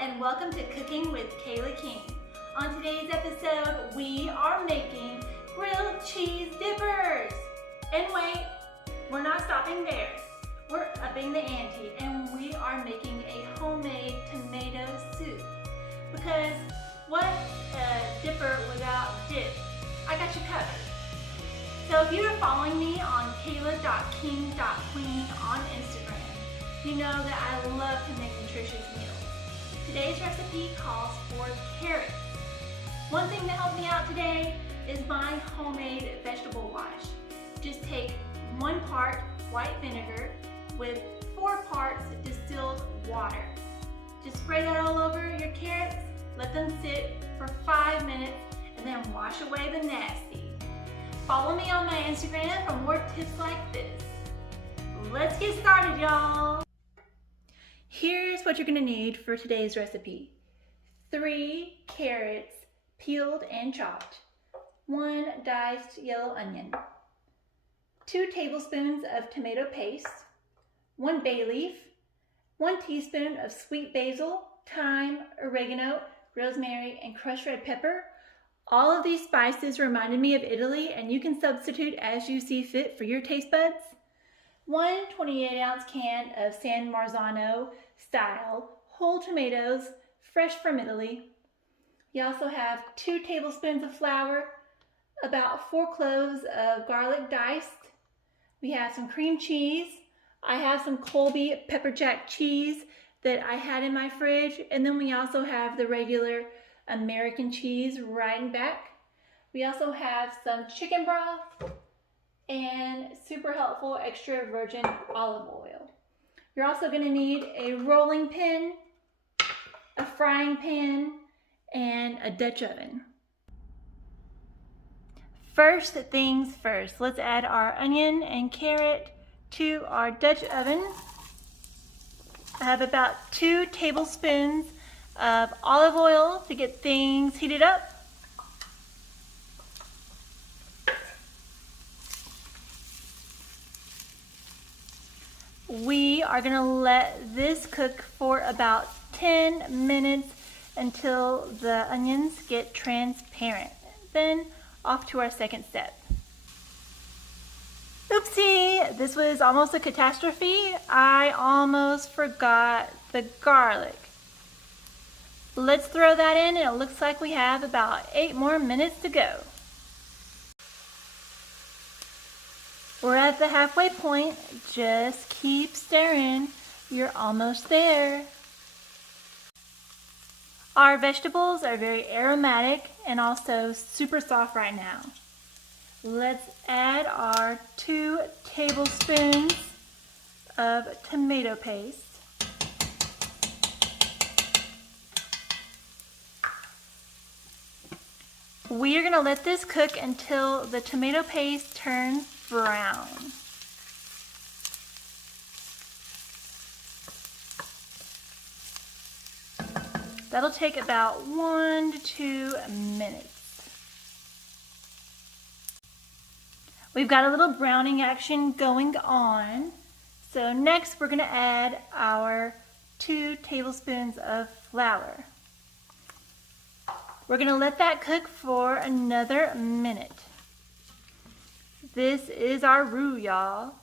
and welcome to Cooking with Kayla King. On today's episode, we are making grilled cheese dippers. And wait, we're not stopping there. We're upping the ante and we are making a homemade tomato soup. Because what a dipper without dip? I got you covered. So if you are following me on kayla.king.queen on Instagram, you know that I love to make nutritious meals. Today's recipe calls for carrots. One thing to help me out today is my homemade vegetable wash. Just take 1 part white vinegar with 4 parts distilled water. Just spray that all over your carrots, let them sit for 5 minutes, and then wash away the nasty. Follow me on my Instagram for more tips like this. Let's get started, y'all. Here's what you're gonna need for today's recipe. 3 carrots, peeled and chopped. 1 diced yellow onion. 2 tablespoons of tomato paste. 1 bay leaf. 1 teaspoon of sweet basil, thyme, oregano, rosemary, and crushed red pepper. All of these spices reminded me of Italy, and you can substitute as you see fit for your taste buds. 1 28-ounce can of San Marzano style whole tomatoes, fresh from Italy. You also have 2 tablespoons of flour, about 4 cloves of garlic diced. We have some cream cheese. I have some Colby pepper jack cheese that I had in my fridge, and then we also have the regular American cheese right in back. We also have some chicken broth and super helpful extra virgin olive oil. You're also going to need a rolling pin, a frying pan, and a Dutch oven. First things first, let's add our onion and carrot to our Dutch oven. I have about 2 tablespoons of olive oil to get things heated up. We are going to let this cook for about 10 minutes until the onions get transparent. Then off to our second step. Oopsie, this was almost a catastrophe. I almost forgot the garlic. Let's throw that in, and it looks like we have about 8 more minutes to go. We're at the halfway point. Just keep stirring. You're almost there. Our vegetables are very aromatic and also super soft right now. Let's add our 2 tablespoons of tomato paste. We are going to let this cook until the tomato paste turns brown. That'll take about 1 to 2 minutes. We've got a little browning action going on. So next we're going to add our 2 tablespoons of flour. We're going to let that cook for another minute. This is our roux, y'all.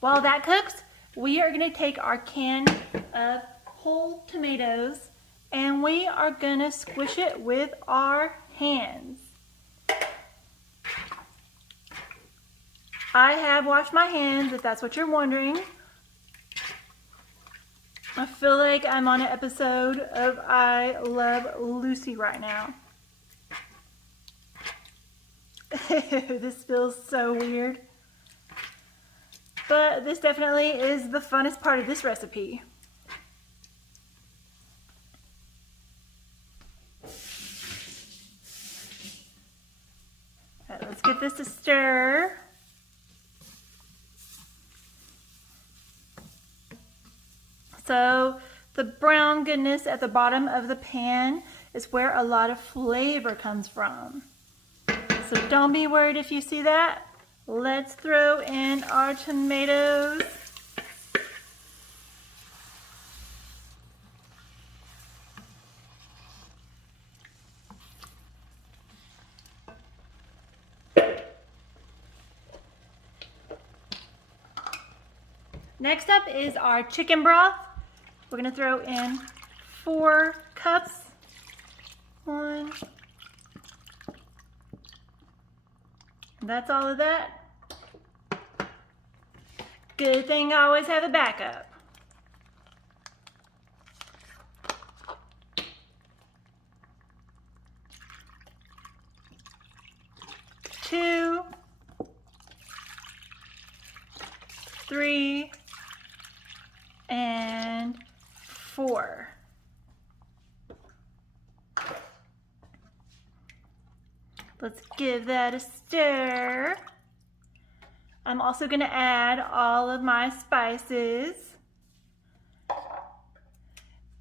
While that cooks, we are going to take our can of whole tomatoes and we are going to squish it with our hands. I have washed my hands, if that's what you're wondering. I feel like I'm on an episode of I Love Lucy right now. This feels so weird. But this definitely is the funnest part of this recipe. All right, let's give this a stir. So the brown goodness at the bottom of the pan is where a lot of flavor comes from. So don't be worried if you see that. Let's throw in our tomatoes. Next up is our chicken broth. We're gonna throw in 4 cups. 1. That's all of that. Good thing I always have a backup. 2, 3, and 4. Let's give that a stir. I'm also going to add all of my spices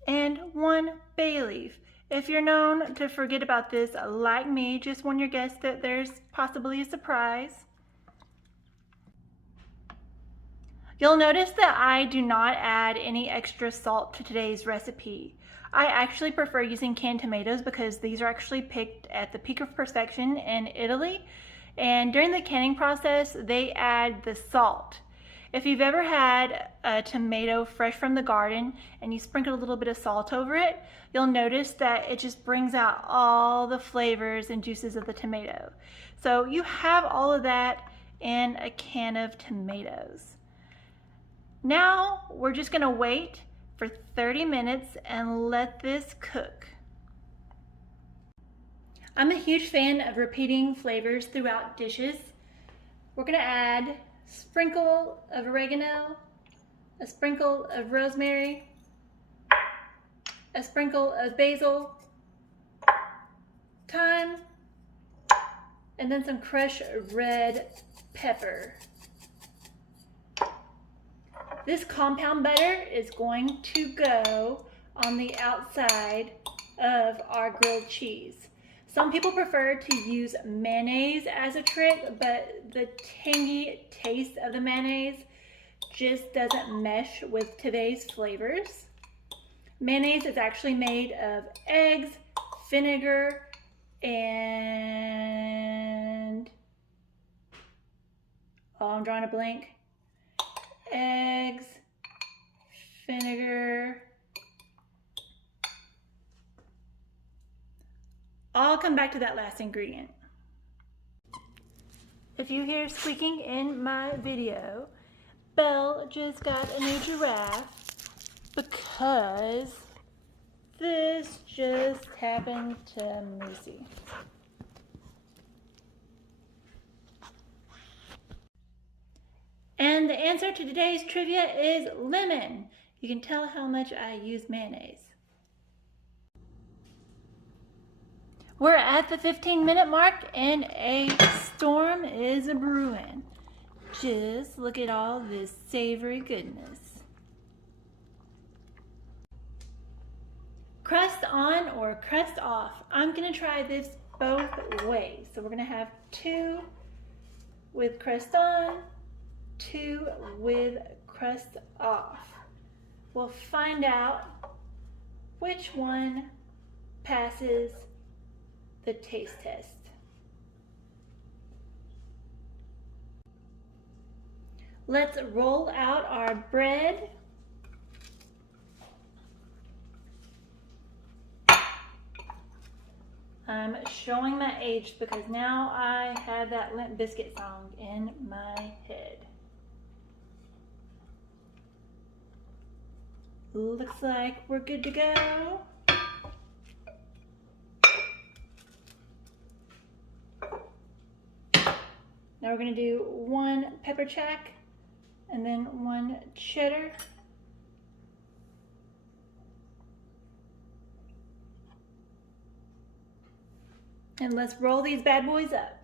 and 1 bay leaf. If you're known to forget about this, like me, just warn your guests that there's possibly a surprise. You'll notice that I do not add any extra salt to today's recipe. I actually prefer using canned tomatoes because these are actually picked at the Peak of Perfection in Italy. And during the canning process, they add the salt. If you've ever had a tomato fresh from the garden and you sprinkle a little bit of salt over it, you'll notice that it just brings out all the flavors and juices of the tomato. So you have all of that in a can of tomatoes. Now we're just gonna wait for 30 minutes and let this cook. I'm a huge fan of repeating flavors throughout dishes. We're gonna add a sprinkle of oregano, a sprinkle of rosemary, a sprinkle of basil, thyme, and then some crushed red pepper. This compound butter is going to go on the outside of our grilled cheese. Some people prefer to use mayonnaise as a trick, but the tangy taste of the mayonnaise just doesn't mesh with today's flavors. Mayonnaise is actually made of eggs, vinegar, and I'm drawing a blank. Eggs, vinegar. I'll come back to that last ingredient. If you hear squeaking in my video, Belle just got a new giraffe because this just happened to Macy. And the answer to today's trivia is lemon. You can tell how much I use mayonnaise. We're at the 15-minute mark and a storm is brewing. Just look at all this savory goodness. Crust on or crust off. I'm gonna try this both ways. So we're gonna have 2 with crust on, 2 with crust off. We'll find out which one passes the taste test. Let's roll out our bread. I'm showing my age because now I have that Limp Bizkit song in my head. Looks like we're good to go. Now we're going to do 1 pepper jack and then 1 cheddar. And let's roll these bad boys up.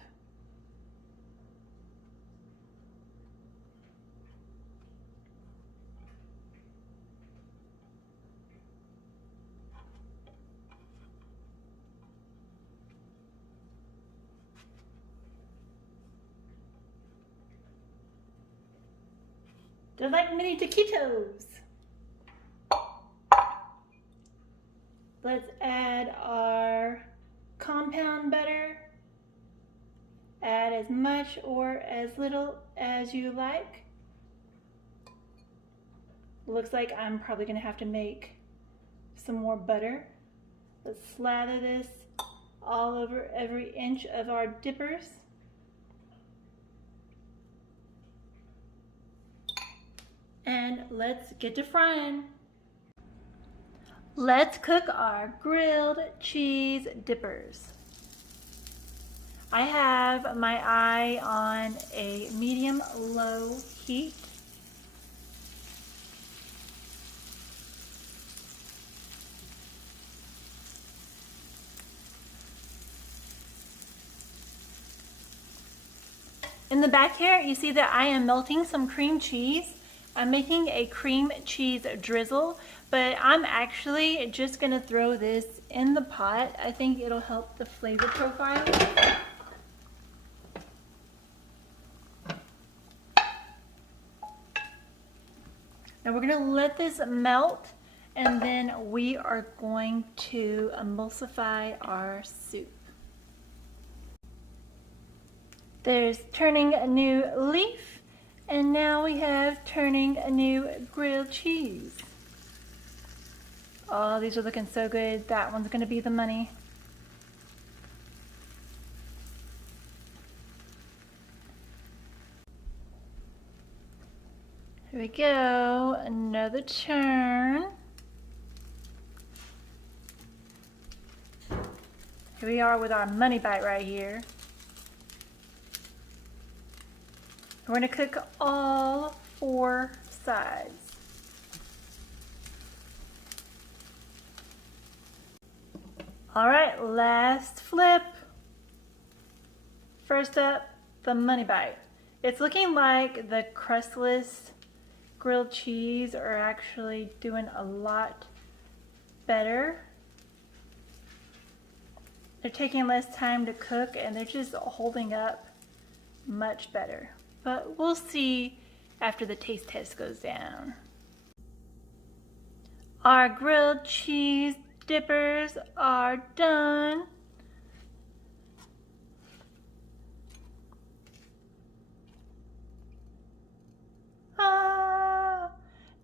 They're like mini taquitos. Let's add our compound butter. Add as much or as little as you like. Looks like I'm probably gonna have to make some more butter. Let's slather this all over every inch of our dippers. And let's get to frying. Let's cook our grilled cheese dippers. I have my eye on a medium-low heat. In the back here, you see that I am melting some cream cheese. I'm making a cream cheese drizzle, but I'm actually just gonna throw this in the pot. I think it'll help the flavor profile. Now we're gonna let this melt, and then we are going to emulsify our soup. There's turning a new leaf, and now we have turning a new grilled cheese. Oh, these are looking so good. That one's gonna be the money. Here we go, another turn. Here we are with our money bite right here. We're gonna cook all 4 sides. All right, last flip. First up, the money bite. It's looking like the crustless grilled cheese are actually doing a lot better. They're taking less time to cook and they're just holding up much better. But we'll see after the taste test goes down. Our grilled cheese dippers are done.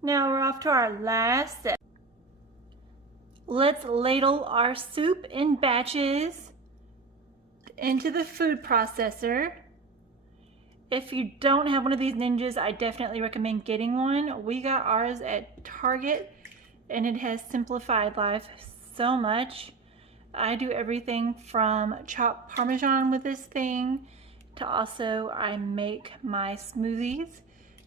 Now we're off to our last step. Let's ladle our soup in batches into the food processor. If you don't have one of these Ninjas, I definitely recommend getting one. We got ours at Target and it has simplified life so much. I do everything from chopped Parmesan with this thing to also I make my smoothies.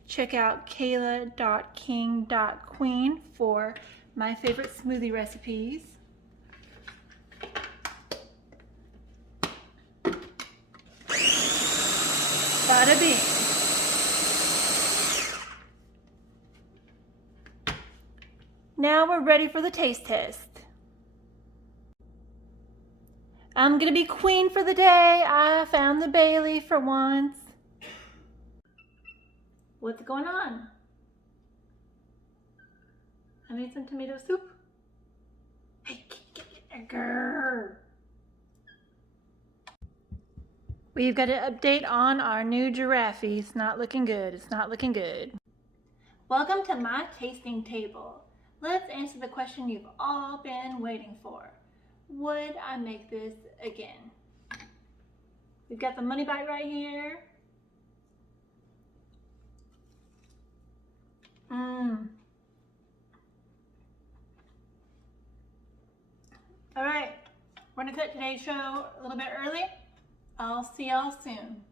Check out kayla.king.queen for my favorite smoothie recipes. Bada bing. Now we're ready for the taste test. I'm gonna be queen for the day. I found the bay leaf for once. What's going on? I made some tomato soup. Hey, get it, girl. We've got an update on our new giraffe. It's not looking good. It's not looking good. Welcome to my tasting table. Let's answer the question you've all been waiting for. Would I make this again? We've got the money bite right here. All right, we're gonna cut today's show a little bit early. I'll see y'all soon.